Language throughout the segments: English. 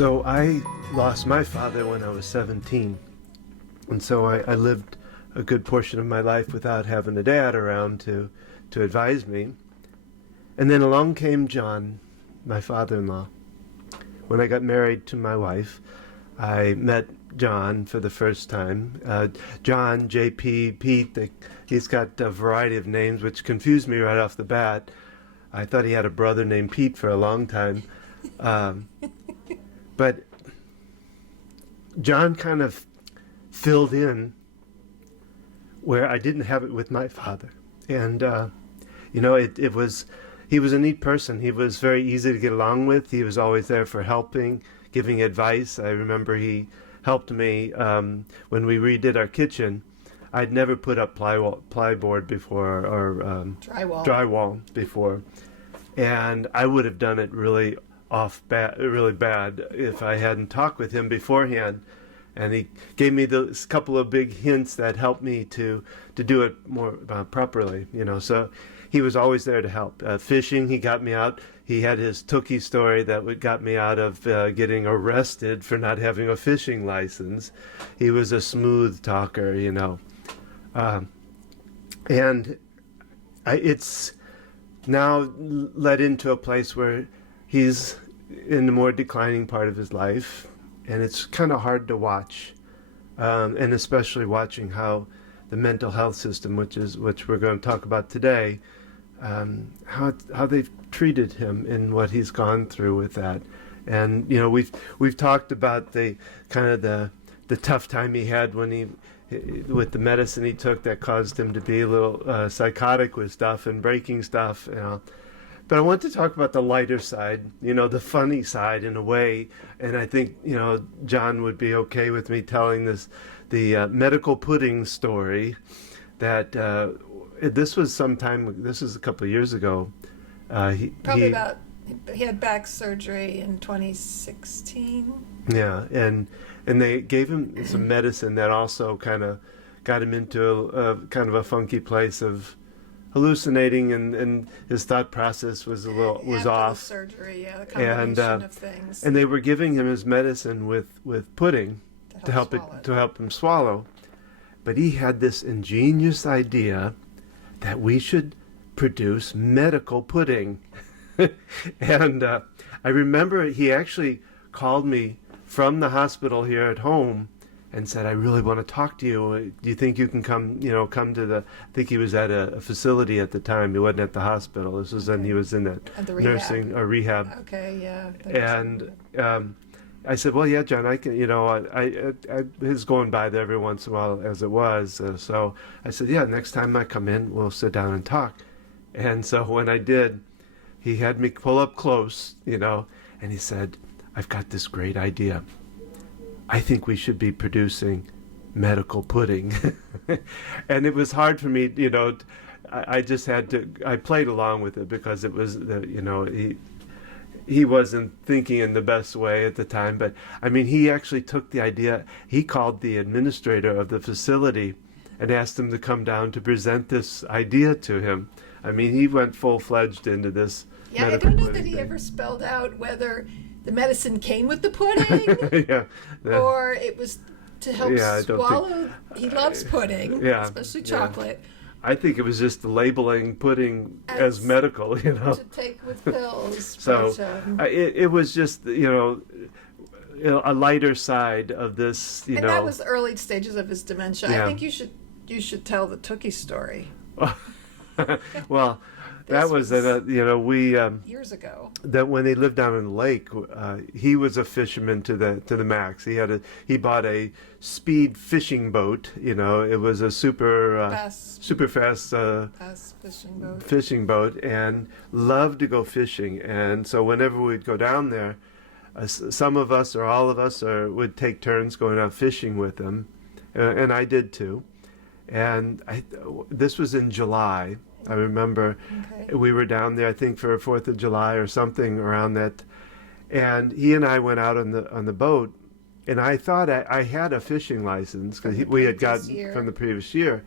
So I lost my father when I was 17. And so I lived a good portion of my life without having a dad around to advise me. And then along came John, my father-in-law. When I got married to my wife, I met John for the first time. John, JP, Pete, he's got a variety of names, which confused me right off the bat. I thought he had a brother named Pete for a long time. But John kind of filled in where I didn't have it with my father. And, he was a neat person. He was very easy to get along with. He was always there for helping, giving advice. I remember he helped me when we redid our kitchen. I'd never put up plyboard before, or drywall before. And I would have done it really bad if I hadn't talked with him beforehand. And he gave me those couple of big hints that helped me to do it more properly, So he was always there to help. Fishing, he got me out. He had his Tookie story that got me out of getting arrested for not having a fishing license. He was a smooth talker, and it's now led into a place where he's in the more declining part of his life, and it's kind of hard to watch, and especially watching how the mental health system, which we're going to talk about today, how they've treated him and what he's gone through with that. And we've talked about the kind of the tough time he had when with the medicine he took that caused him to be a little psychotic with stuff and breaking stuff. But I want to talk about the lighter side, the funny side in a way. And I think, John would be okay with me telling the medical pudding story that this was a couple of years ago. He had back surgery in 2016. Yeah, and they gave him some medicine that also kind of got him into a kind of a funky place of hallucinating, and his thought process was off. The surgery, the combination of things. And they were giving him his medicine with pudding to help him swallow. But he had this ingenious idea that we should produce medical pudding. And I remember he actually called me from the hospital here at home and said, I really want to talk to you. Do you think you can come to I think he was at a facility at the time. He wasn't at the hospital. This was when he was in that nursing or rehab. Okay, yeah. And I said, well, yeah, John, I can, I his going by there every once in a while as it was. So I said, yeah, next time I come in, we'll sit down and talk. And so when I did, he had me pull up close, and he said, I've got this great idea. I think we should be producing medical pudding. And it was hard for me, I just had to, I played along with it because it was, he wasn't thinking in the best way at the time. But, he actually took the idea. He called the administrator of the facility and asked him to come down to present this idea to him. He went full-fledged into this. Yeah, I don't know that he ever spelled out whether the medicine came with the pudding or it was to help swallow. He loves pudding, especially chocolate. I think it was just the labeling pudding as medical, To take with pills. So it was just, a lighter side of this, And that was the early stages of his dementia. Yeah. I think you should tell the Tookie story. Well, that was we years ago. That when they lived down in the lake, he was a fisherman to the max. He bought a speed fishing boat. It was a super fast fishing boat, and loved to go fishing. And so whenever we'd go down there, some of us or all of us would take turns going out fishing with him, and I did too. And this was in July. I remember we were down there, I think, for 4th of July or something around that. And he and I went out on the boat, and I thought I had a fishing license because we had gotten from the previous year,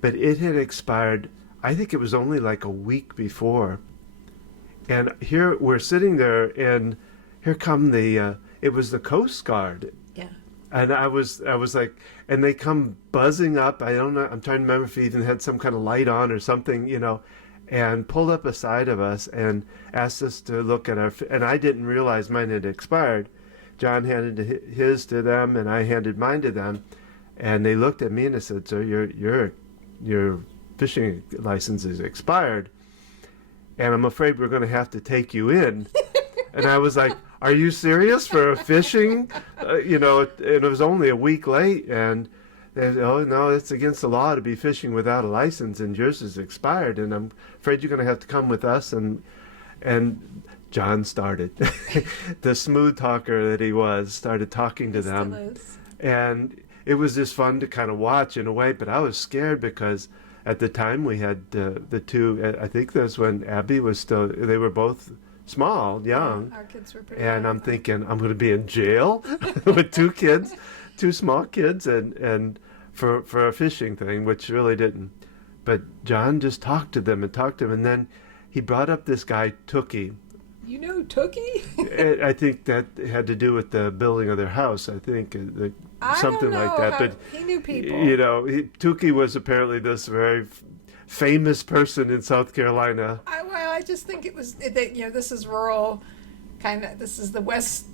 but it had expired. I think it was only like a week before. And here we're sitting there, and here come the it was the Coast Guard. Yeah. And I was like, and they come buzzing up. I don't know. I'm trying to remember if he even had some kind of light on or something, and pulled up beside of us and asked us to look at and I didn't realize mine had expired. John handed his to them, and I handed mine to them, and they looked at me and they said, "So your fishing license is expired, and I'm afraid we're going to have to take you in." And I was like, "Are you serious for a fishing?" And it was only a week late, and they said, "Oh no, it's against the law to be fishing without a license, and yours is expired, and I'm afraid you're going to have to come with us." And John started, the smooth talker that he was, started talking to them, and it was just fun to kind of watch in a way. But I was scared because at the time we had the two. I think that's when Abby was still. They were both small, young. Yeah, our kids were pretty and young. I'm thinking I'm going to be in jail with two small kids, and for a fishing thing, which really didn't. But John just talked to them, and then he brought up this guy Tookie. You know Tookie? I think that had to do with the building of their house. I think something like that. But he knew people. Tookie was apparently this very famous person in South Carolina. I just think it was this is rural, kind of. This is the west.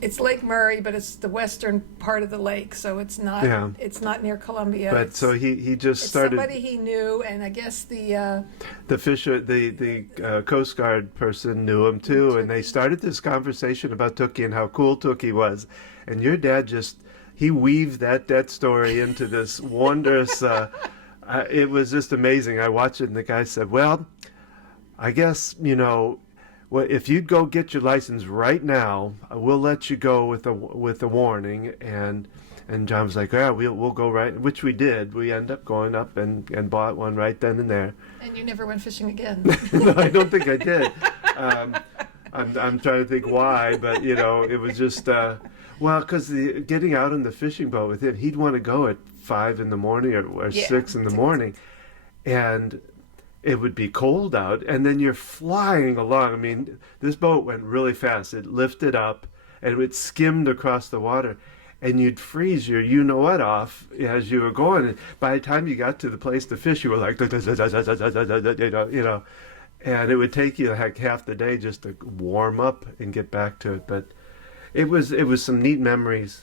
It's Lake Murray, but it's the western part of the lake, so it's not. Yeah. It's not near Columbia. But so he just started. Somebody he knew, and I guess the fisher, the Coast Guard person knew him too, and they started this conversation about Tookie and how cool Tookie was, and your dad he weaved that story into this wondrous. It was just amazing. I watched it, and the guy said, "Well, I guess well, if you'd go get your license right now, we'll let you go with a warning." And John was like, "Yeah, we'll go right," which we did. We ended up going up and bought one right then and there. And you never went fishing again. No, I don't think I did. I'm trying to think why, but it was just because getting out on the fishing boat with him, he'd want to go at 5 in the morning or 6 in the morning, and it would be cold out, and then you're flying along. I mean, this boat went really fast. It lifted up, and it skimmed across the water, and you'd freeze your you-know-what off as you were going. And by the time you got to the place to fish, you were like, and it would take you like half the day just to warm up and get back to it. But it was some neat memories,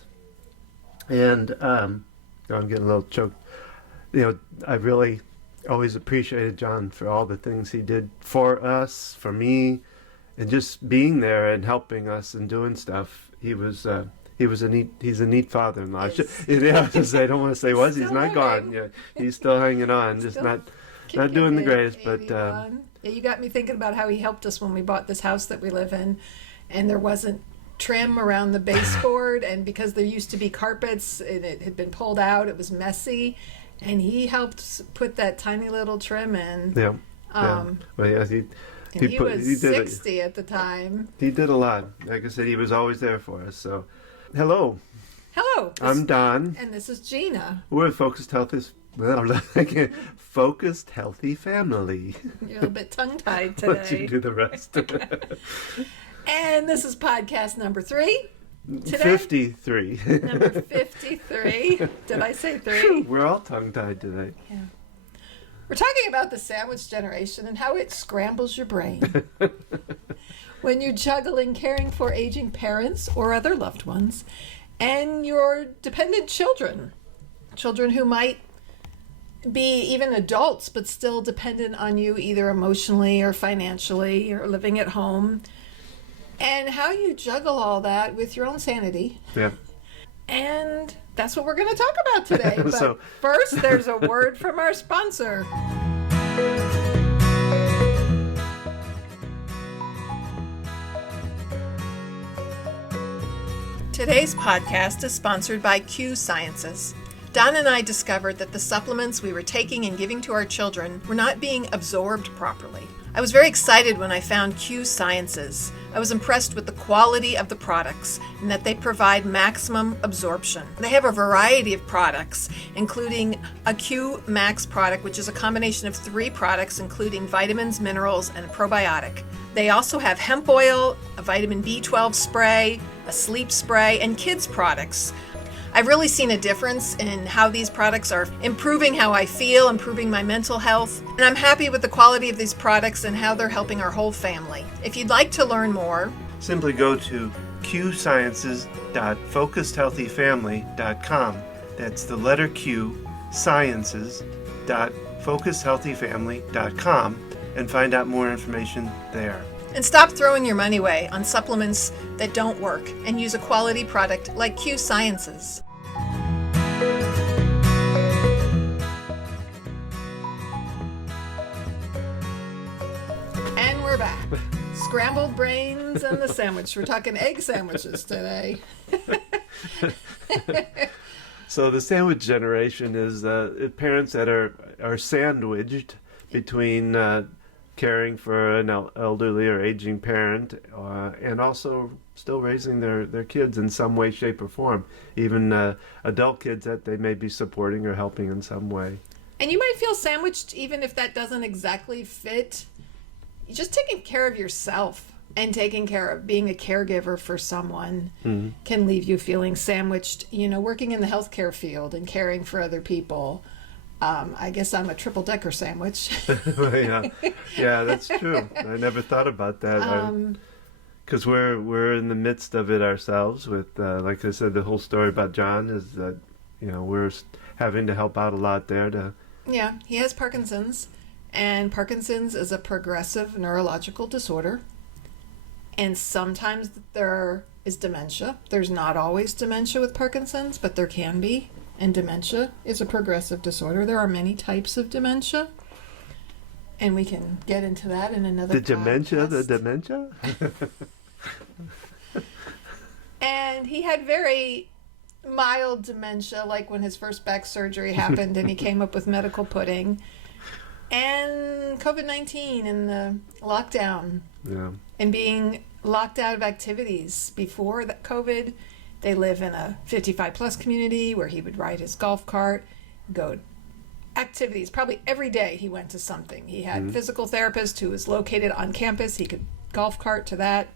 and I'm getting a little choked. I really always appreciated John for all the things he did for us, for me, and just being there and helping us and doing stuff. He's a neat father-in-law. I don't want to say was. He's not gone. Yeah, he's still hanging on, just not doing the greatest. But you got me thinking about how he helped us when we bought this house that we live in, and there wasn't trim around the baseboard, and because there used to be carpets, and it had been pulled out, it was messy. And he helped put that tiny little trim in. Yeah. Well, he was 60 at the time. He did a lot. Like I said, he was always there for us. So, hello. Hello. I'm Don. And this is Gina. We're a Focused Healthy Family. You're a bit tongue-tied today. Let you do the rest. And this is podcast number 3. Today? 53. Number 53. Did I say 3? We're all tongue-tied today. Yeah. We're talking about the sandwich generation and how it scrambles your brain. When you're juggling caring for aging parents or other loved ones and your dependent children who might be even adults but still dependent on you either emotionally or financially or living at home. And how you juggle all that with your own sanity. Yeah. And that's what we're going to talk about today. But first, there's a word from our sponsor. Today's podcast is sponsored by Q Sciences. Don and I discovered that the supplements we were taking and giving to our children were not being absorbed properly. I was very excited when I found Q Sciences. I was impressed with the quality of the products and that they provide maximum absorption. They have a variety of products, including a Q Max product, which is a combination of 3 products, including vitamins, minerals, and a probiotic. They also have hemp oil, a vitamin B12 spray, a sleep spray, and kids products. I've really seen a difference in how these products are improving how I feel, improving my mental health, and I'm happy with the quality of these products and how they're helping our whole family. If you'd like to learn more, simply go to qsciences.focusedhealthyfamily.com. That's the letter Q, sciences.focusedhealthyfamily.com, and find out more information there. and stop throwing your money away on supplements that don't work and use a quality product like Q Sciences. And we're back. Scrambled brains and the sandwich. We're talking egg sandwiches today. So the sandwich generation is parents that are sandwiched between caring for an elderly or aging parent and also still raising their kids in some way, shape, or form. Even adult kids that they may be supporting or helping in some way. And you might feel sandwiched even if that doesn't exactly fit. Just taking care of yourself and taking care of being a caregiver for someone can leave you feeling sandwiched. You know, working in the healthcare field and caring for other people. I guess I'm a triple-decker sandwich. Yeah, that's true. I never thought about that. Because we're in the midst of it ourselves. With like I said, the whole story about John is that we're having to help out a lot there. Yeah, he has Parkinson's, and Parkinson's is a progressive neurological disorder. And sometimes there is dementia. There's not always dementia with Parkinson's, but there can be. And dementia is a progressive disorder. There are many types of dementia. And we can get into that in another podcast. The dementia? And he had very mild dementia, like when his first back surgery happened and he came up with medical pudding. And COVID-19 and the lockdown. Yeah. And being locked out of activities before that COVID. They live in a 55-plus community where he would ride his golf cart, go to activities. Probably every day he went to something. He had a physical therapist who was located on campus. He could golf cart to that.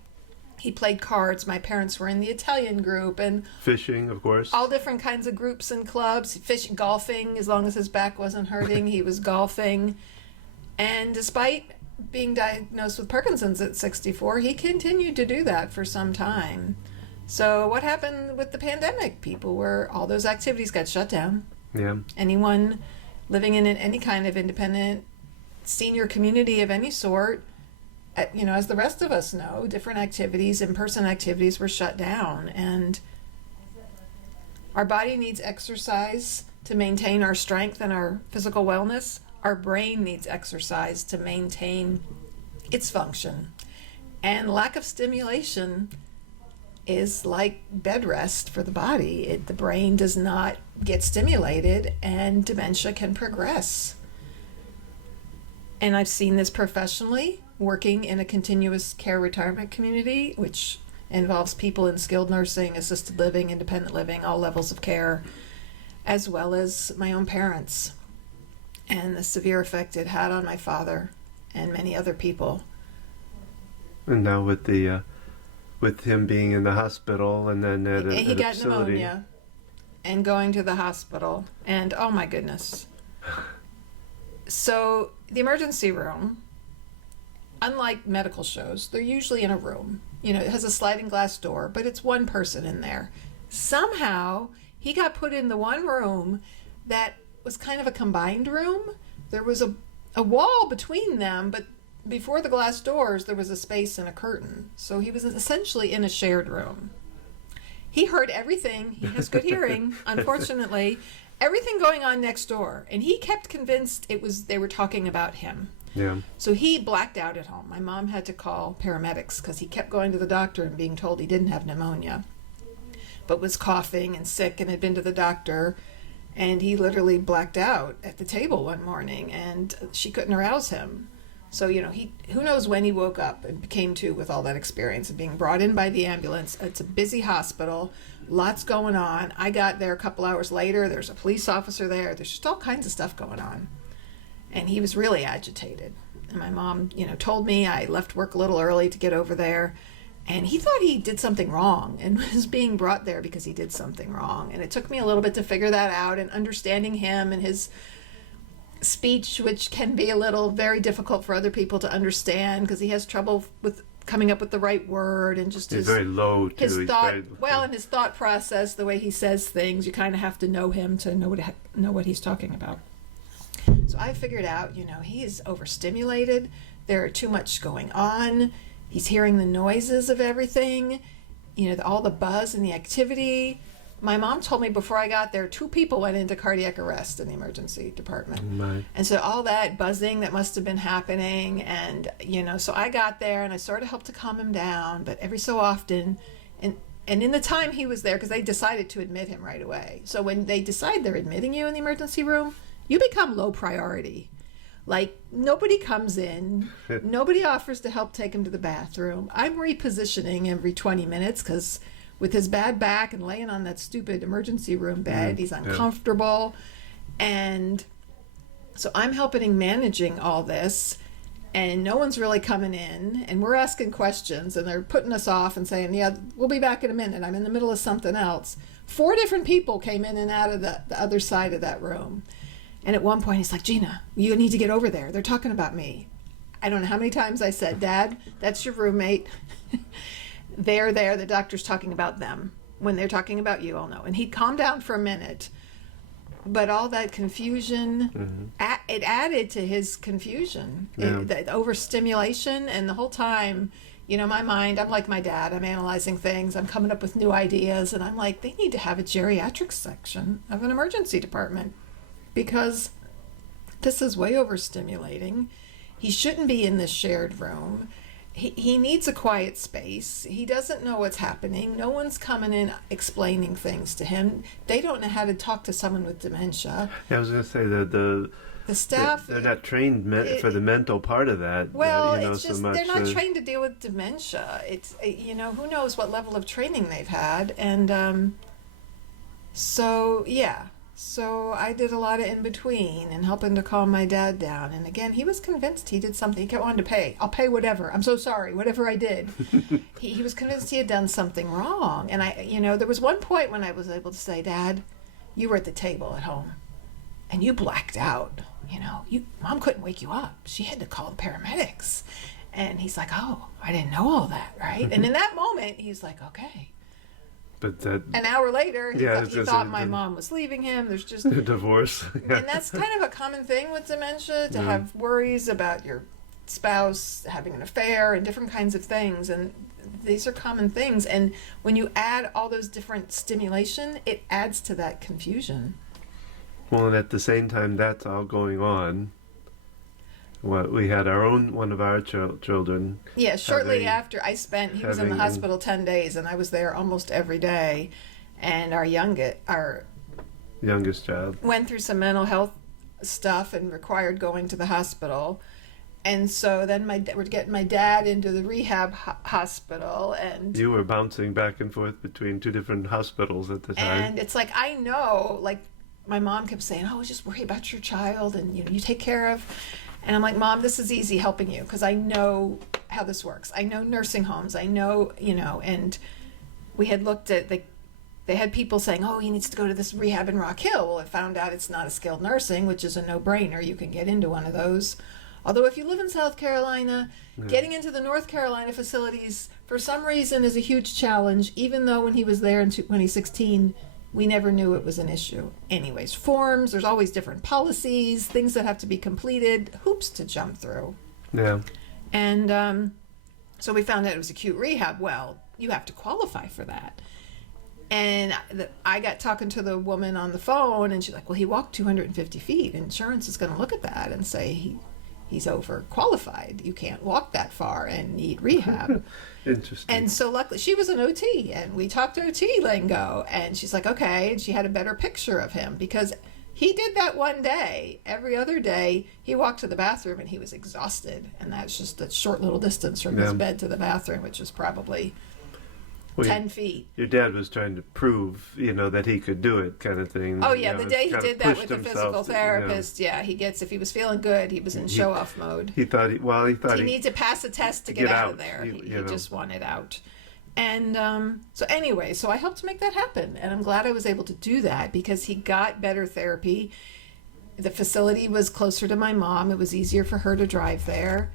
He played cards. My parents were in the Italian group. And fishing, of course. All different kinds of groups and clubs. Fishing, golfing, as long as his back wasn't hurting, he was golfing. And despite being diagnosed with Parkinson's at 64, he continued to do that for some time. So what happened with the pandemic? All those activities got shut down. Yeah. Anyone living in any kind of independent senior community of any sort, as the rest of us know, different activities, in-person activities were shut down. And our body needs exercise to maintain our strength and our physical wellness. Our brain needs exercise to maintain its function. And lack of stimulation is like bed rest for the body. The brain does not get stimulated and dementia can progress. And I've seen this professionally, working in a continuous care retirement community, which involves people in skilled nursing, assisted living, independent living, all levels of care, as well as my own parents, and the severe effect it had on my father and many other people. And now with him being in the hospital and then he got pneumonia and going to the hospital, and oh my goodness. So the emergency room, unlike medical shows, they're usually in a room. It has a sliding glass door, but it's one person in there. Somehow he got put in the one room that was kind of a combined room. There was a wall between them, but before the glass doors, there was a space and a curtain. So he was essentially in a shared room. He heard everything. He has good hearing, unfortunately. Everything going on next door. And he kept convinced they were talking about him. Yeah. So he blacked out at home. My mom had to call paramedics because he kept going to the doctor and being told he didn't have pneumonia, but was coughing and sick and had been to the doctor. And he literally blacked out at the table one morning, and she couldn't arouse him. So, who knows when he woke up and came to with all that experience of being brought in by the ambulance. It's a busy hospital, lots going on. I got there a couple hours later. There's a police officer there. There's just all kinds of stuff going on. And he was really agitated. And my mom, told me I left work a little early to get over there. And he thought he did something wrong and was being brought there because he did something wrong. And it took me a little bit to figure that out, and understanding him and his speech, which can be very difficult for other people to understand because he has trouble with coming up with the right word, and just he's very low too. His thought, and his thought process, the way he says things, you kind of have to know him to know what he's talking about. So I figured out, he's overstimulated. There are too much going on. He's hearing the noises of everything, all the buzz and the activity. My mom told me before I got there, 2 people went into cardiac arrest in the emergency department. Right. And so all that buzzing that must have been happening, and, so I got there and I sort of helped to calm him down, but every so often, and in the time he was there, because they decided to admit him right away. So when they decide they're admitting you in the emergency room, you become low priority. Like, nobody comes in, nobody offers to help take him to the bathroom. I'm repositioning every 20 minutes because with his bad back and laying on that stupid emergency room bed, he's uncomfortable. And so I'm helping managing all this, and no one's really coming in, and we're asking questions, and they're putting us off and saying, yeah, we'll be back in a minute. I'm in the middle of something else. 4 different people came in and out of the other side of that room. And at one point, he's like, Gina, you need to get over there. They're talking about me. I don't know how many times I said, Dad, that's your roommate. They're there. The doctor's talking about them. When they're talking about you, I'll know. And he'd calm down for a minute. But all that confusion, it added to his confusion. The overstimulation. And the whole time, my mind, I'm like my dad. I'm analyzing things. I'm coming up with new ideas. And I'm like, they need to have a geriatrics section of an emergency department, because this is way overstimulating. He shouldn't be in this shared room. He needs a quiet space. He doesn't know what's happening. No one's coming in explaining things to him. They don't know how to talk to someone with dementia. Yeah, I was going to say that the staff, they're not trained for the mental part of that. Well, it's just so much, they're not trained to deal with dementia. It's who knows what level of training they've had, and so I did a lot of in between and helping to calm my dad down. And again, he was convinced he did something. He kept wanting to pay. I'll pay whatever. I'm so sorry. Whatever I did. he was convinced he had done something wrong. And there was one point when I was able to say, Dad, you were at the table at home and you blacked out. Mom couldn't wake you up. She had to call the paramedics. And he's like, oh, I didn't know all that, right? And in that moment, he's like, okay. But an hour later, he thought my mom was leaving him. There's just a divorce. And that's kind of a common thing with dementia, to have worries about your spouse having an affair and different kinds of things. And these are common things. And when you add all those different stimulation, it adds to that confusion. Well, and at the same time that's all going on, we had one of our children. Yeah, shortly after he was in the hospital 10 days, and I was there almost every day. And our youngest child went through some mental health stuff and required going to the hospital. And so then we're getting my dad into the rehab hospital, and you were bouncing back and forth between 2 different hospitals at the time. And it's like, I know, like my mom kept saying, oh, just worry about your child and you take care of. And I'm like, Mom, this is easy helping you because I know how this works. I know nursing homes. I know, and we had looked at, they had people saying, oh, he needs to go to this rehab in Rock Hill. Well, I found out it's not a skilled nursing, which is a no-brainer. You can get into one of those. Although if you live in South Carolina, getting into the North Carolina facilities, for some reason, is a huge challenge, even though when he was there in 2016, we never knew it was an issue. Anyways, forms, there's always different policies, things that have to be completed, hoops to jump through. Yeah. And so we found out it was acute rehab. Well, you have to qualify for that. And I got talking to the woman on the phone, and she's like, well, he walked 250 feet. Insurance is going to look at that and say he's overqualified. You can't walk that far and need rehab. Interesting. And so luckily, she was an OT, and we talked OT lingo, and she's like, okay, and she had a better picture of him, because He did that one day. Every other day, he walked to the bathroom and he was exhausted. And that's just a short little distance from his bed to the bathroom, which is probably 10 feet. Your dad was trying to prove, that he could do it, kind of thing. Oh, yeah. The day he did that with the physical therapist, if he was feeling good, he was in show-off mode. He thought he needed to pass a test to get out of there. He just wanted out. And so I helped make that happen. And I'm glad I was able to do that because he got better therapy. The facility was closer to my mom. It was easier for her to drive there.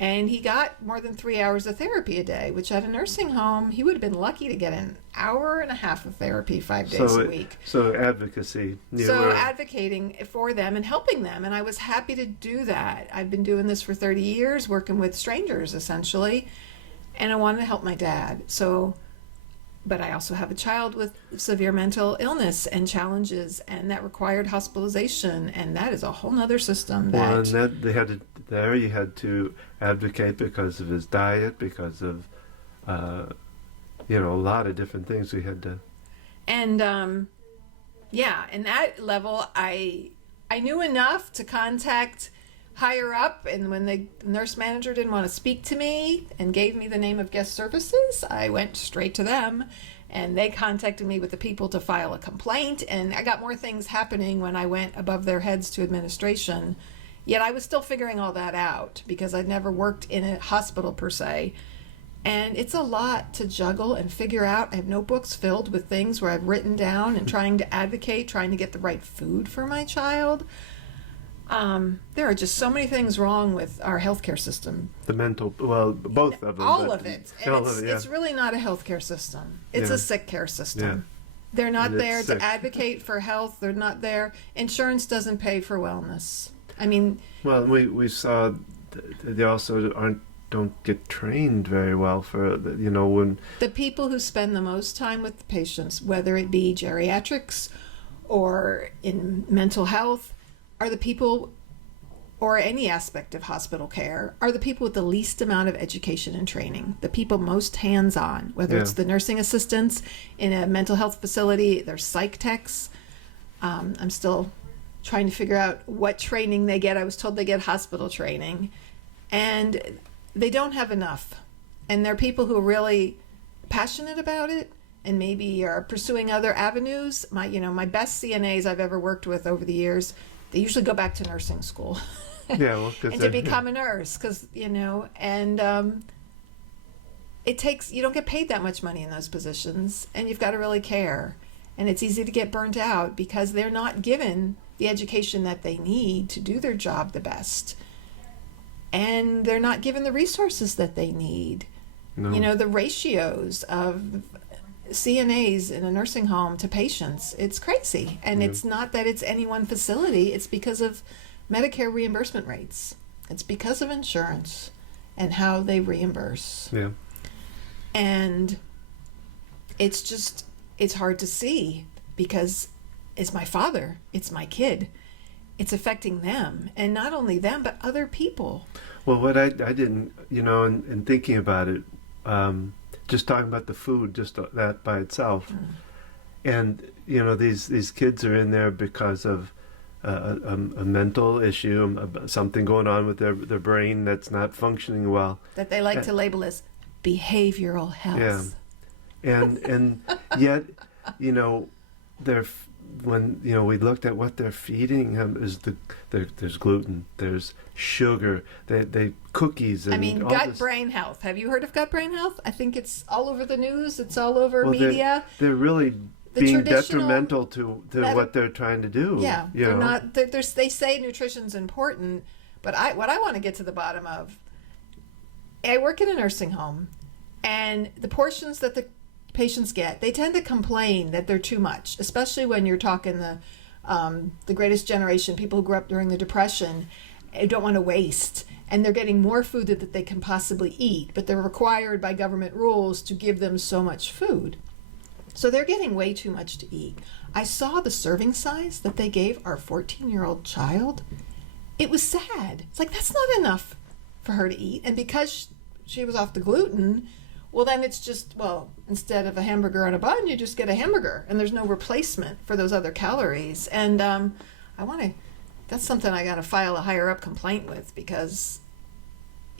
And he got more than 3 hours of therapy a day, which at a nursing home, he would have been lucky to get an hour and a half of therapy 5 days a week. So advocacy. Advocating for them and helping them. And I was happy to do that. I've been doing this for 30 years, working with strangers, essentially. And I wanted to help my dad. But I also have a child with severe mental illness and challenges, and that required hospitalization, and that is a whole nother system. You had to advocate because of his diet, because of a lot of different things we had to. And in that level, I knew enough to contact higher up, and when the nurse manager didn't want to speak to me and gave me the name of guest services, I went straight to them, and they contacted me with the people to file a complaint, and I got more things happening when I went above their heads to administration. Yet I was still figuring all that out because I'd never worked in a hospital per se, and it's a lot to juggle and figure out. I have notebooks filled with things where I've written down and trying to advocate, trying to get the right food for my child. There are just so many things wrong with our healthcare system. Both of them. All of it. And it's really not a healthcare system. It's a sick care system. Yeah. They're not there to advocate for health. They're not there. Insurance doesn't pay for wellness. I mean... Well, we saw they also don't get trained very well for, when... The people who spend the most time with the patients, whether it be geriatrics or in mental health, are the people, or any aspect of hospital care, are the people with the least amount of education and training, the people most hands-on, whether it's the nursing assistants in a mental health facility, there's psych techs. I'm still trying to figure out what training they get. I was told they get hospital training, and they don't have enough. And they're people who are really passionate about it and maybe are pursuing other avenues. My best CNAs I've ever worked with over the years, they usually go back to nursing school and to become a nurse because, and it takes, you don't get paid that much money in those positions, and you've got to really care. And it's easy to get burnt out because they're not given the education that they need to do their job the best. And they're not given the resources that they need. No. The ratios of CNAs in a nursing home to patients, it's crazy. And it's not that it's any one facility, it's because of Medicare reimbursement rates. It's because of insurance and how they reimburse. Yeah. And it's hard to see because it's my father, it's my kid. It's affecting them, and not only them, but other people. Well, what I didn't, in thinking about it, just talking about the food, just that by itself. And, these kids are in there because of a mental issue, something going on with their brain that's not functioning well. That they like to label as behavioral health. Yeah. And yet, when we looked at what they're feeding him, there's gluten, there's sugar, they cookies, and gut-brain health. Have you heard of gut-brain health? I think it's all over the news. It's all over media. They're really being detrimental to what they're trying to do. Yeah, they're not. They say nutrition's important, but what I want to get to the bottom of. I work in a nursing home, and the portions that the patients get, they tend to complain that they're too much, especially when you're talking the greatest generation, people who grew up during the Depression, don't want to waste, and they're getting more food that they can possibly eat, but they're required by government rules to give them so much food. So they're getting way too much to eat. I saw the serving size that they gave our 14-year-old child. It was sad. It's like, that's not enough for her to eat. And because she was off the gluten, well, then it's just, instead of a hamburger on a bun, you just get a hamburger, and there's no replacement for those other calories. And that's something I got to file a higher up complaint with, because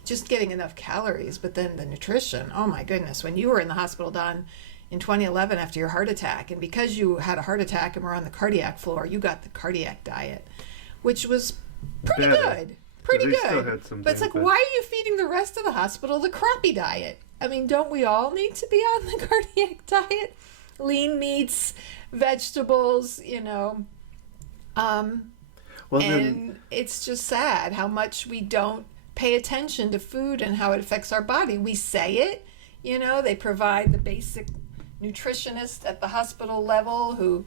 just getting enough calories, but then the nutrition, oh my goodness. When you were in the hospital, Don, in 2011 after your heart attack, and because you had a heart attack and were on the cardiac floor, you got the cardiac diet, which was pretty good. Pretty good. But it's like, why are you feeding the rest of the hospital the crappy diet? I mean, don't we all need to be on the cardiac diet? Lean meats, vegetables, and it's just sad how much we don't pay attention to food and how it affects our body. We say it, they provide the basic nutritionist at the hospital level who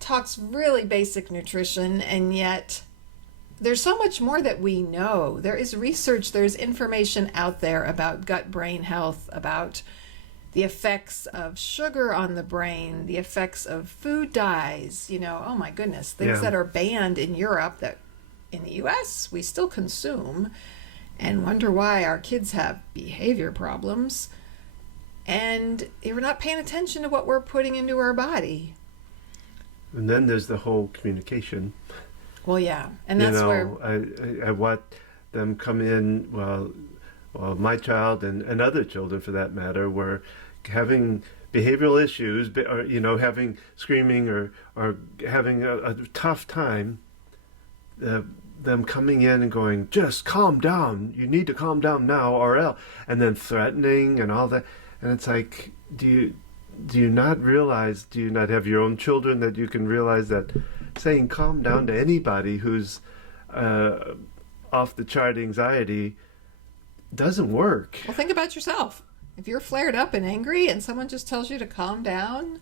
talks really basic nutrition, and yet there's so much more that we know. There is research, there's information out there about gut-brain health, about the effects of sugar on the brain, the effects of food dyes, oh my goodness, things that are banned in Europe that in the US we still consume, and wonder why our kids have behavior problems. And we're not paying attention to what we're putting into our body. And then there's the whole communication. Well, yeah, and that's where I watch them come in. Well, my child and other children, for that matter, were having behavioral issues, or having screaming or having a tough time. Them coming in and going, just calm down. You need to calm down now, or else, and then threatening and all that. And it's like, do you not realize? Do you not have your own children that you can realize that saying calm down to anybody who's off the chart anxiety doesn't work? Well, think about yourself. If you're flared up and angry and someone just tells you to calm down,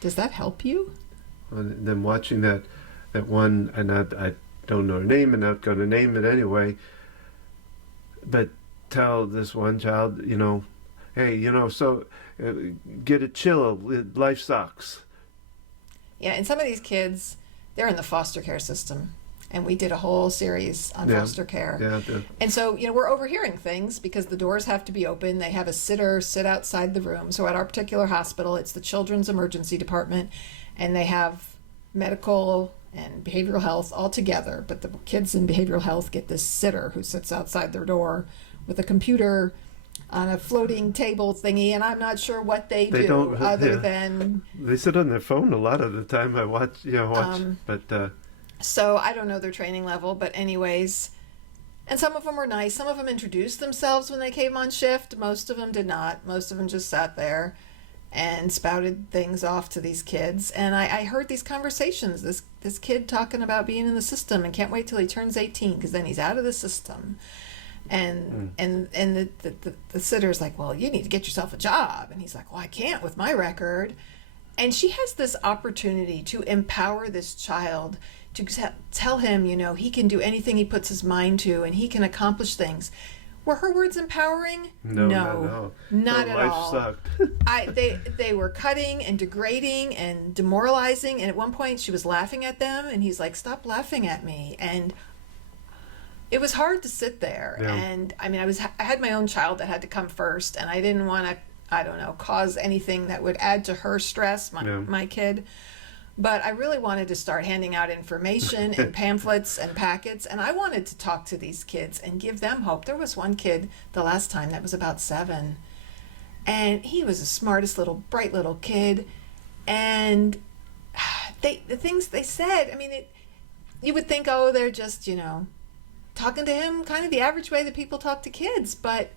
does that help you? And then watching that one, and I don't know her name, and not going to name it anyway, but tell this one child, hey, so get a chill. Life sucks. Yeah, and some of these kids, they're in the foster care system. And we did a whole series on foster care. Yeah, and so, we're overhearing things because the doors have to be open. They have a sitter sit outside the room. So at our particular hospital, it's the children's emergency department, and they have medical and behavioral health all together. But the kids in behavioral health get this sitter who sits outside their door with a computer on a floating table thingy, and I'm not sure what they do other than... They sit on their phone a lot of the time. I watch, but... So I don't know their training level, but anyways, and some of them were nice. Some of them introduced themselves when they came on shift. Most of them did not. Most of them just sat there and spouted things off to these kids. And I heard these conversations, this kid talking about being in the system and can't wait till he turns 18 because then he's out of the system. And the sitter's like, well, you need to get yourself a job. And he's like, well, I can't with my record. And she has this opportunity to empower this child, to tell him, he can do anything he puts his mind to and he can accomplish things. Were her words empowering? No, not at all. Life sucked. They were cutting and degrading and demoralizing. And at one point she was laughing at them and he's like, stop laughing at me. And it was hard to sit there. Yeah. And I mean, I had my own child that had to come first, and I didn't want to, cause anything that would add to her stress, my kid. But I really wanted to start handing out information and pamphlets and packets, and I wanted to talk to these kids and give them hope. There was one kid the last time that was about 7, and he was the smartest bright little kid, and the things they said, I mean, you would think, oh, they're just, talking to him kind of the average way that people talk to kids, but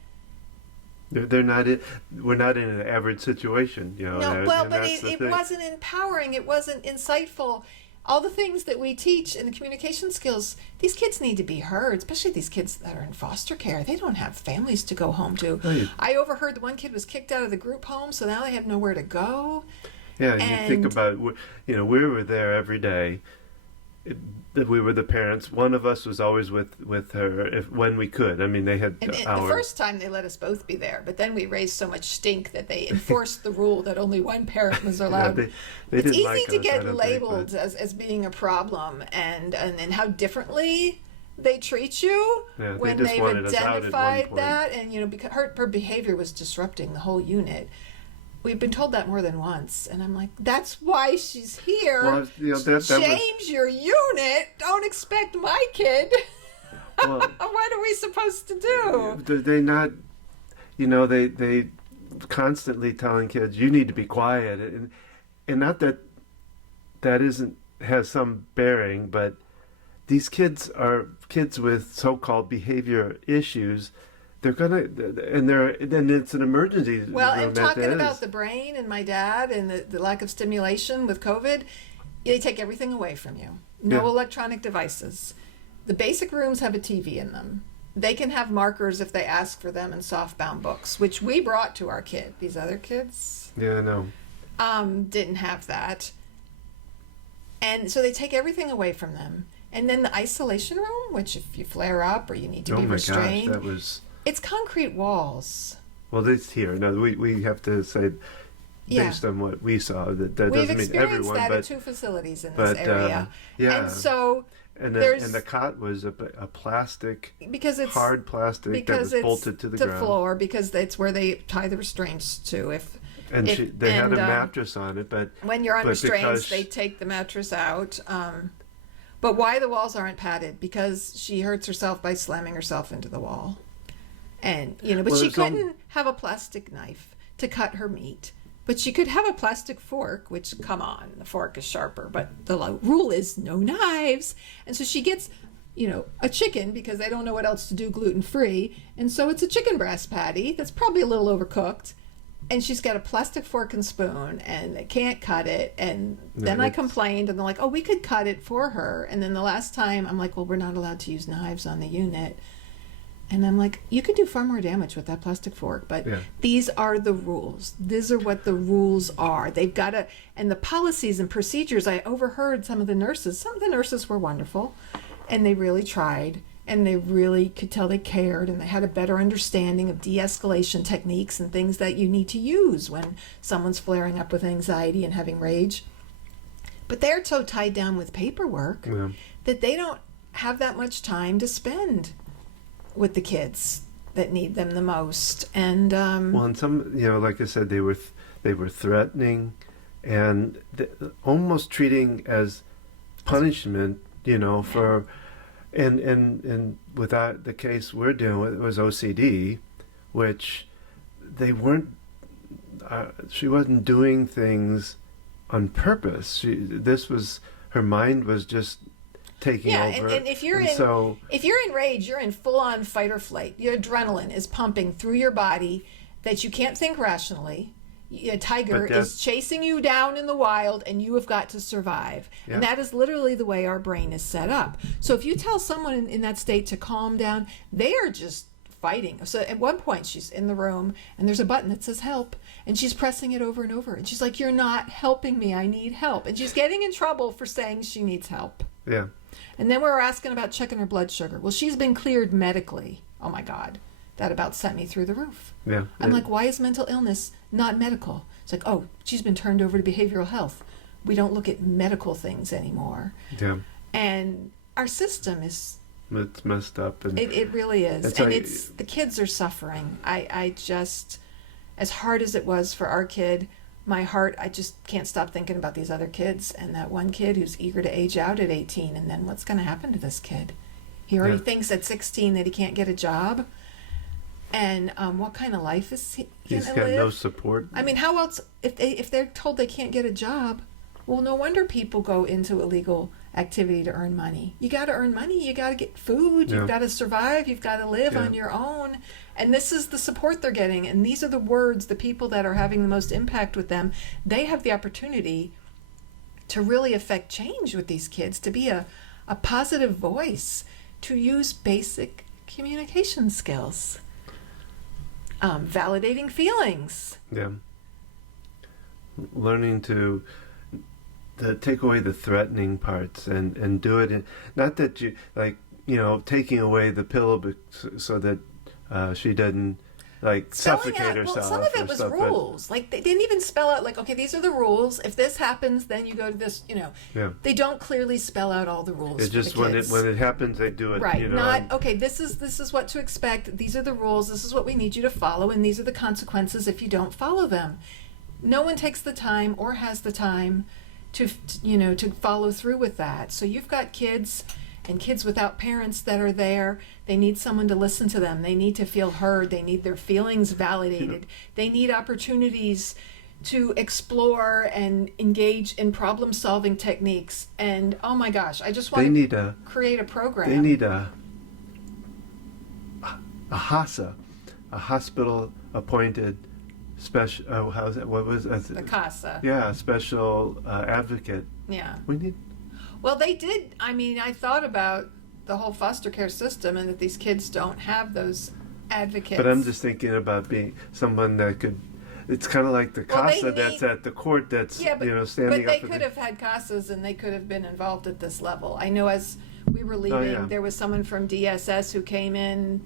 they're not. We're not in an average situation, No, well, but it wasn't empowering. It wasn't insightful. All the things that we teach in the communication skills, these kids need to be heard, especially these kids that are in foster care. They don't have families to go home to. Right. I overheard the one kid was kicked out of the group home, so now they have nowhere to go. Yeah, and you think about, we were there every day. That we were the parents. One of us was always with her when we could. I mean, they had the hours. first time they let us both be there, but then we raised so much stink that they enforced the rule that only one parent was allowed. They it's didn't easy like to us, get labeled as being a problem, and how differently they treat you when they just they've wanted us out at one identified point. that, and because her behavior was disrupting the whole unit. we've been told that more than once. And I'm like, that's why she's here. Well, you know, that Change your unit. Don't expect my kid. Well, what are we supposed to do? they not, you know, they constantly telling kids, you need to be quiet. And not that has some bearing, but these kids are kids with so-called behavior issues. They're gonna, and it's an emergency. Well, room and talking that about is. the brain and my dad and the lack of stimulation with COVID, they take everything away from you. No electronic devices. The basic rooms have a TV in them. They can have markers if they ask for them and soft-bound books, which we brought to our kid. These other kids, Yeah, I know. didn't have that. And so they take everything away from them. And then the isolation room, which if you flare up or you need to Oh be my gosh, restrained, that was. it's concrete walls. Well, this here. No, we have to say, based on what we saw, that We've doesn't mean experienced everyone, that but at 2 facilities in this area. yeah. And so and there's the cot was a plastic, because it's hard plastic that because was it's bolted to the to ground. floor because it's where they tie the restraints to. And they had a mattress on it, but when you're on but restraints, because- they take the mattress out. But why the walls aren't padded? Because she hurts herself by slamming herself into the wall. And, you know, but Well, she it's all- couldn't have a plastic knife to cut her meat. But she could have a plastic fork, which, come on, the fork is sharper. But the rule is no knives. And so she gets, you know, a chicken because they don't know what else to do gluten-free. And so it's a chicken breast patty that's probably a little overcooked. And she's got a plastic fork and spoon, and they can't cut it. And then I complained, and they're like, oh, we could cut it for her. And then the last time, I'm like, well, we're not allowed to use knives on the unit. And I'm like, you could do far more damage with that plastic fork. But these are the rules. These are what the rules are. They've got to, and the policies and procedures, I overheard some of the nurses were wonderful, and they really tried. And they really could tell they cared, and they had a better understanding of de-escalation techniques and things that you need to use when someone's flaring up with anxiety and having rage. But they're so tied down with paperwork that they don't have that much time to spend with the kids that need them the most. And well, and some, you know, like I said, they were threatening and almost treating as punishment, you know, for. And without the case we're dealing with, it was OCD, which they weren't. She wasn't doing things on purpose. Her mind was just taking over. And if you're in rage, you're in full-on fight or flight. Your adrenaline is pumping through your body that you can't think rationally. A tiger is chasing you down in the wild, and you have got to survive. Yeah. And that is literally the way our brain is set up. So if you tell someone in that state to calm down, they are just fighting. So at one point, she's in the room, and there's a button that says help, and she's pressing it over and over. And she's like, you're not helping me. I need help. And she's getting in trouble for saying she needs help. Yeah. And then we were asking about checking her blood sugar. Well, she's been cleared medically. Oh, my God. That about sent me through the roof. Yeah. I'm like, why is mental illness not medical? It's like, oh, she's been turned over to behavioral health. We don't look at medical things anymore. Yeah. And our system is... It's messed up. And it really is. And the kids are suffering. I just, as hard as it was for our kid, my heart, I just can't stop thinking about these other kids and that one kid who's eager to age out at 18. And then what's going to happen to this kid? He already thinks at 16 that he can't get a job. And what kind of life is he going to live? He's got no support. I mean, how else, if they're told they can't get a job, well, no wonder people go into illegal activity to earn money. You got to earn money. You got to get food. You've got to survive. You've got to live on your own. And this is the support they're getting. And these are the words, the people that are having the most impact with them. They have the opportunity to really affect change with these kids, to be a positive voice, to use basic communication skills. Validating feelings. Yeah. Learning to take away the threatening parts and do it. Not that you, like, you know, taking away the pillow so that she doesn't, like, suffocate herself. Well, some of it was rules. Like, they didn't even spell out, like, okay, these are the rules. If this happens, then you go to this, you know. Yeah. They don't clearly spell out all the rules. It's just when it happens, they do it. Right. You know, not, okay, this is what to expect. These are the rules. This is what we need you to follow. And these are the consequences if you don't follow them. no one takes the time or has the time to follow through with that. So you've got kids and kids without parents that are there. They need someone to listen to them. They need to feel heard. They need their feelings validated. They need opportunities to explore and engage in problem-solving techniques. And oh my gosh, I just want to create a program. They need a HASA, a hospital-appointed special. How's that? What was that? The CASA. Yeah, special advocate. Yeah. We need. Well, they did. I mean, I thought about the whole foster care system and that these kids don't have those advocates. But I'm just thinking about being someone that could. It's kind of like the CASA that's at the court that's, standing up. But they could have had CASAs and they could have been involved at this level. I know as we were leaving, there was someone from DSS who came in.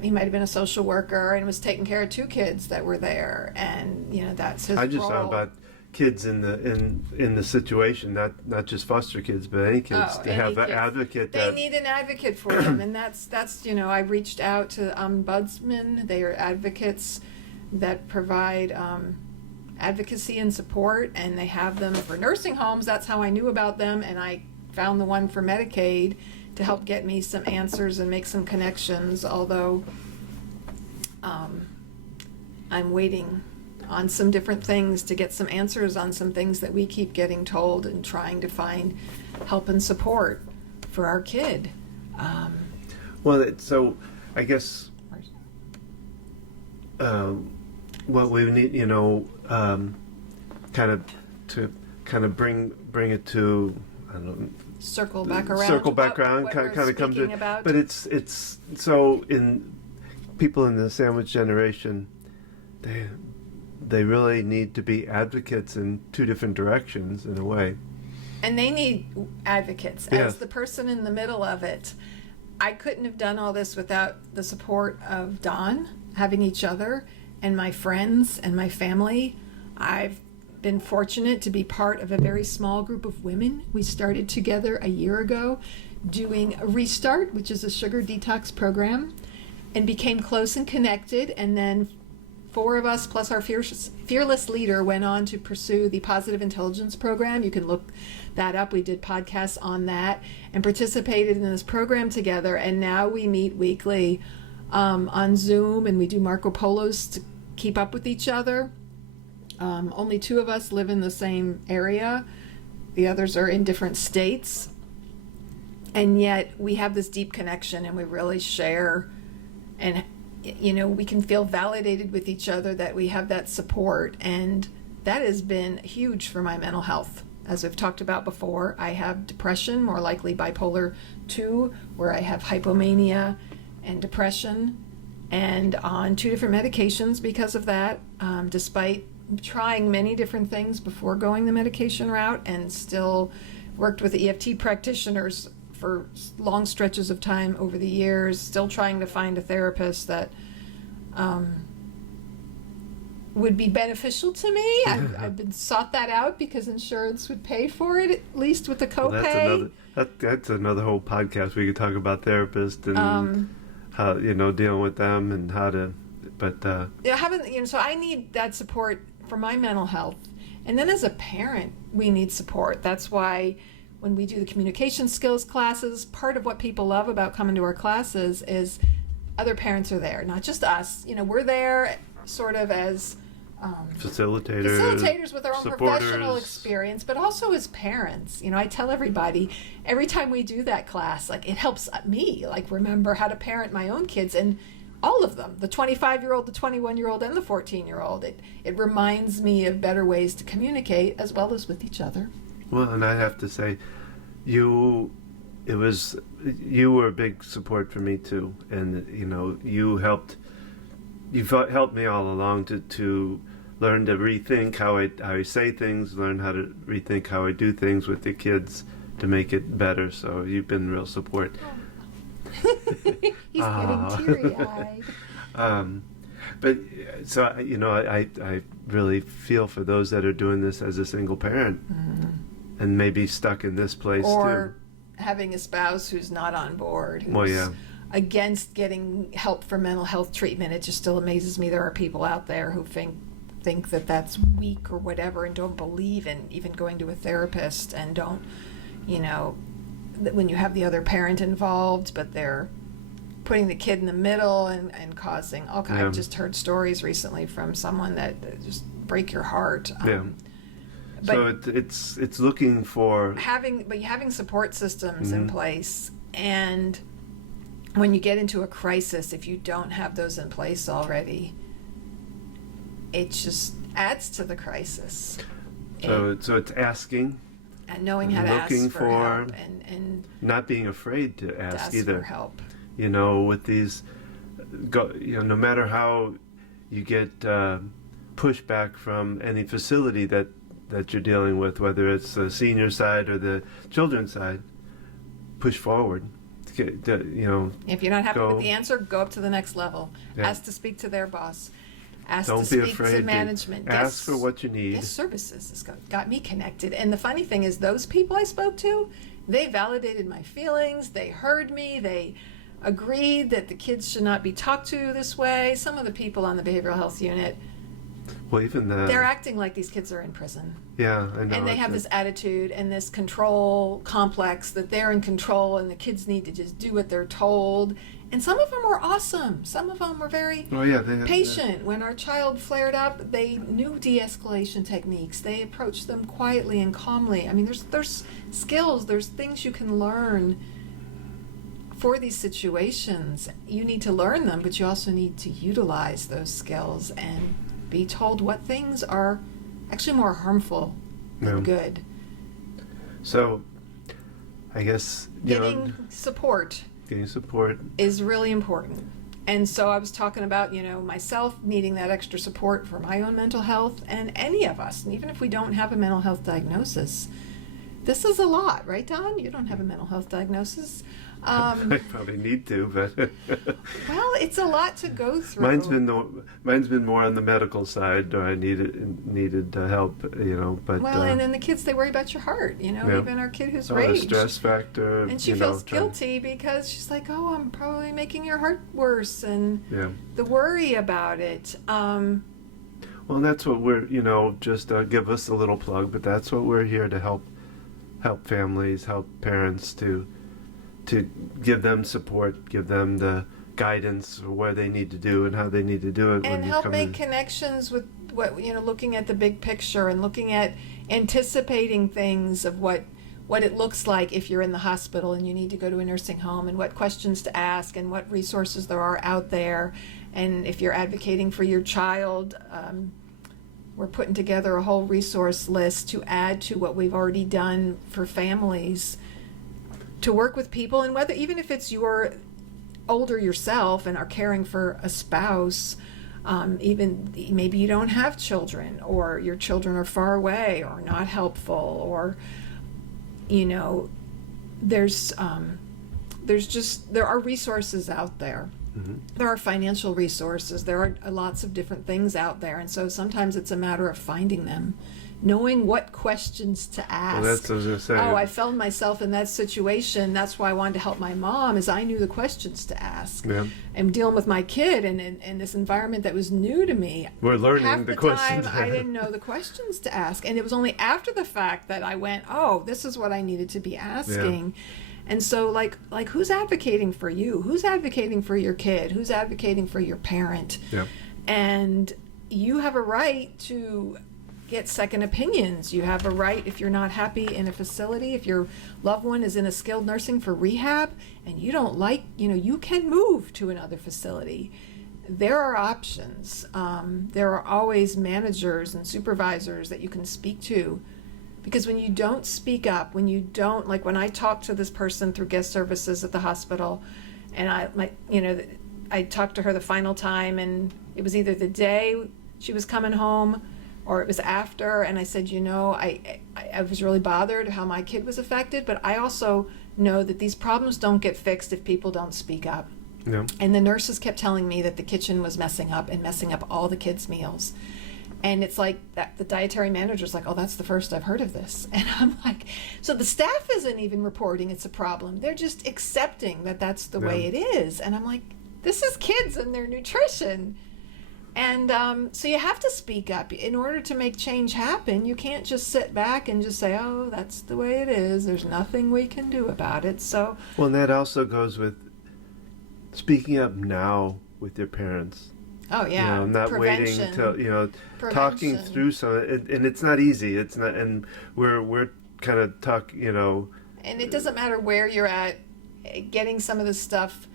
He might have been a social worker and was taking care of 2 kids that were there. And, that's his role. I just thought about kids in the situation, not just foster kids, but any kids, to have an advocate. They need an advocate for them. And that's I reached out to ombudsmen. They are advocates that provide advocacy and support, and they have them for nursing homes. That's how I knew about them, and I found the one for Medicaid to help get me some answers and make some connections, although I'm waiting on some different things to get some answers on some things that we keep getting told, and trying to find help and support for our kid. So I guess what we need, kind of bring it to, I don't know, circle back around, kind of comes in. But it's so in people in the sandwich generation, they really need to be advocates in 2 different directions in a way. And they need advocates. Yes. As the person in the middle of it, I couldn't have done all this without the support of Don, having each other, and my friends and my family. I've been fortunate to be part of a very small group of women. We started together a year ago doing a Restart, which is a sugar detox program, and became close and connected. And then 4 of us plus our fearless leader went on to pursue the Positive Intelligence program. You can look that up. We did podcasts on that and participated in this program together. And now we meet weekly on Zoom, and we do Marco Polos to keep up with each other. Only 2 of us live in the same area. The others are in different states. And yet we have this deep connection, and we really share, and we can feel validated with each other that we have that support. And that has been huge for my mental health. As we've talked about before, I have depression, more likely bipolar 2, where I have hypomania and depression, and on 2 different medications because of that, despite trying many different things before going the medication route, and still worked with EFT practitioners for long stretches of time over the years, still trying to find a therapist that would be beneficial to me. I've been sought that out because insurance would pay for it, at least with the copay. Well, that's another whole podcast. We could talk about therapists and how dealing with them and how to. But so I need that support for my mental health, and then as a parent, we need support. That's why when we do the communication skills classes, part of what people love about coming to our classes is other parents are there, not just us. We're there sort of as facilitators with our own professional experience, but also as parents. I tell everybody every time we do that class, it helps me remember how to parent my own kids, and all of them, the 25-year-old, the 21-year-old, and the 14-year-old. It reminds me of better ways to communicate as well as with each other. Well, and I have to say, you were a big support for me too, and you've helped me all along to learn to rethink how I say things, learn how to rethink how I do things with the kids to make it better. So you've been real support. He's getting teary-eyed. But so I really feel for those that are doing this as a single parent, and maybe stuck in this place or having a spouse who's not on board, who's against getting help for mental health treatment. It just still amazes me there are people out there who think think that that's weak or whatever, and don't believe in even going to a therapist, and don't, that when you have the other parent involved, but they're putting the kid in the middle and causing all kinds. I've just heard stories recently from someone that just break your heart. But so it's looking for having support systems in place, and when you get into a crisis, if you don't have those in place already, it just adds to the crisis. So it's asking and knowing how to ask for help, and not being afraid to ask either. For help. With these, no matter how you get pushback from any facility that you're dealing with, whether it's the senior side or the children's side, push forward. If you're not happy with the answer, go up to the next level. Yeah. Ask to speak to their boss. Ask Don't to speak be afraid to management. Ask for what you need. Guest services has got me connected. And the funny thing is, those people I spoke to, they validated my feelings. They heard me. They agreed that the kids should not be talked to this way. Some of the people on the behavioral health unit, well, even they're acting like these kids are in prison. Yeah, I know. And they have this attitude and this control complex that they're in control and the kids need to just do what they're told. And some of them were awesome. Some of them were very patient. When our child flared up, they knew de-escalation techniques. They approached them quietly and calmly. I mean, there's skills, there's things you can learn for these situations. You need to learn them, but you also need to utilize those skills and be told what things are actually more harmful than good. So, I guess getting support is really important. And so I was talking about, myself needing that extra support for my own mental health, and any of us, and even if we don't have a mental health diagnosis, this is a lot, right, Don? You don't have a mental health diagnosis. I probably need to, but well, it's a lot to go through. Mine's been more on the medical side. I needed help, But and then the kids, they worry about your heart. Even our kid who's raged, the stress factor, and she feels guilty because she's like, "Oh, I'm probably making your heart worse," and the worry about it. Well, that's what we're, just give us a little plug, but that's what we're here to help families, help parents to give them support, give them the guidance of where they need to do and how they need to do it. And help make connections with what, looking at the big picture and looking at anticipating things of what it looks like if you're in the hospital and you need to go to a nursing home, and what questions to ask and what resources there are out there. And if you're advocating for your child, we're putting together a whole resource list to add to what we've already done for families, to work with people, and whether, even if it's you're older yourself and are caring for a spouse, even maybe you don't have children, or your children are far away or not helpful, or there are resources out there. Mm-hmm. There are financial resources. There are lots of different things out there, and so sometimes it's a matter of finding them, knowing what questions to ask. Well, that's what I was going to say. Oh, I found myself in that situation. That's why I wanted to help my mom, is I knew the questions to ask. Yeah. I'm dealing with my kid in this environment that was new to me. We're learning Half the questions. Time, I didn't know the questions to ask, and it was only after the fact that I went, oh, this is what I needed to be asking. Yeah. And so, like, who's advocating for you? Who's advocating for your kid? Who's advocating for your parent? Yeah. And you have a right to get second opinions. You have a right, if you're not happy in a facility, if your loved one is in a skilled nursing for rehab and you don't like, you can move to another facility. There are options. There are always managers and supervisors that you can speak to. Because when you don't speak up, when you don't, like when I talked to this person through guest services at the hospital, and I talked to her the final time, and it was either the day she was coming home or it was after, and I said, I was really bothered how my kid was affected, but I also know that these problems don't get fixed if people don't speak up. Yeah. And the nurses kept telling me that the kitchen was messing up all the kids' meals. And it's like that the dietary manager's like, oh, that's the first I've heard of this. And I'm like, so the staff isn't even reporting it's a problem. They're just accepting that that's the way it is. And I'm like, this is kids and their nutrition. And so you have to speak up. In order to make change happen, you can't just sit back and just say, oh, that's the way it is. There's nothing we can do about it. So, well, and that also goes with speaking up now with your parents. oh, yeah. Not Prevention. waiting till, talking Prevention. through and it's not easy. It's not, and we're kind of And it doesn't matter where you're at, getting some of this stuff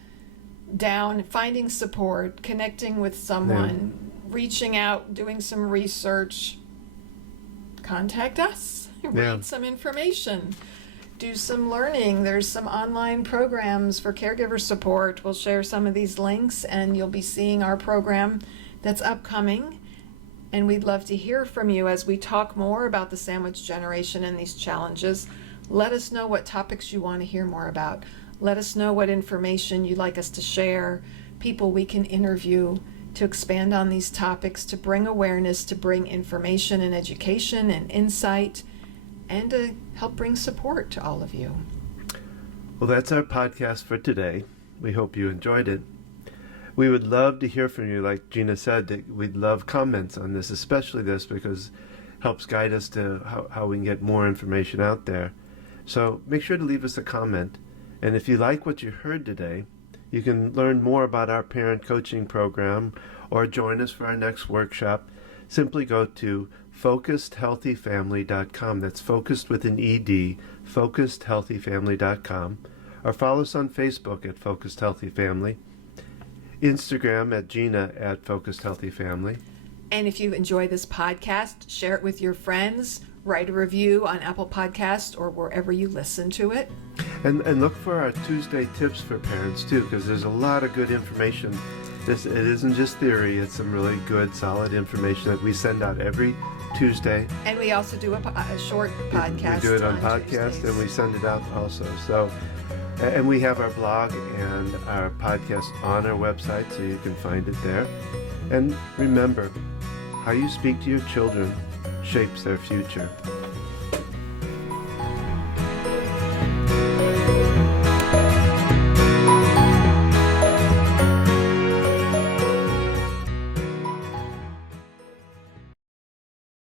down, finding support, connecting with someone, reaching out, doing some research. Contact us. Read some information. Do some learning. There's some online programs for caregiver support. We'll share some of these links, and you'll be seeing our program that's upcoming. And we'd love to hear from you as we talk more about the sandwich generation and these challenges. Let us know what topics you want to hear more about. Let us know what information you'd like us to share, people we can interview to expand on these topics, to bring awareness, to bring information and education and insight, and to help bring support to all of you. Well, that's our podcast for today. We hope you enjoyed it. We would love to hear from you. Like Gina said, we'd love comments on this, especially this, because it helps guide us to how we can get more information out there. So make sure to leave us a comment. And if you like what you heard today, you can learn more about our parent coaching program or join us for our next workshop. Simply go to focusedhealthyfamily.com. That's focused with an ED, focusedhealthyfamily.com. Or follow us on Facebook at Focused Healthy Family, Instagram at Gina at Focused Healthy Family. And if you enjoy this podcast, share it with your friends. Write a review on Apple Podcasts or wherever you listen to it. And look for our Tuesday tips for parents too, because there's a lot of good information. It isn't just theory, it's some really good, solid information that we send out every Tuesday. And we also do a short podcast. We do it on podcast Tuesdays. and we send it out also. So, and we have our blog and our podcast on our website, so you can find it there. And remember, how you speak to your children shapes their future.